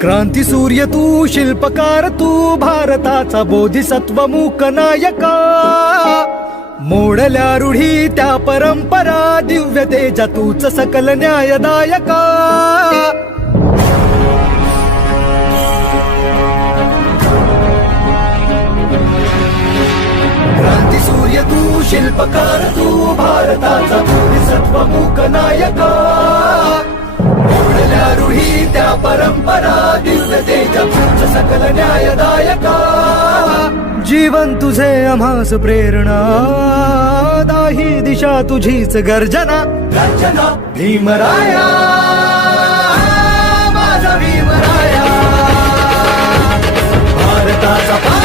क्रांती सूर्य तू, शिल्पकार तू, भारताचा बोधिसत्व मूक नायका. मोडल्या रूढी त्या परंपरा, दिव्य तेजा तूच सकल न्यायदायका. क्रांती सूर्य तू, शिल्पकार तू, भारताचा बोधिसत्व मूक नायका. मोडल्या रूढी त्या परंपरा, दिव्य तेजा तूच सकल न्यायदायका. जीवन तुझे आम्हास प्रेरणा, दाही दिशा तुझीच गर्जना. गर्जना भीमराया, माझा भीमराया. भारताचा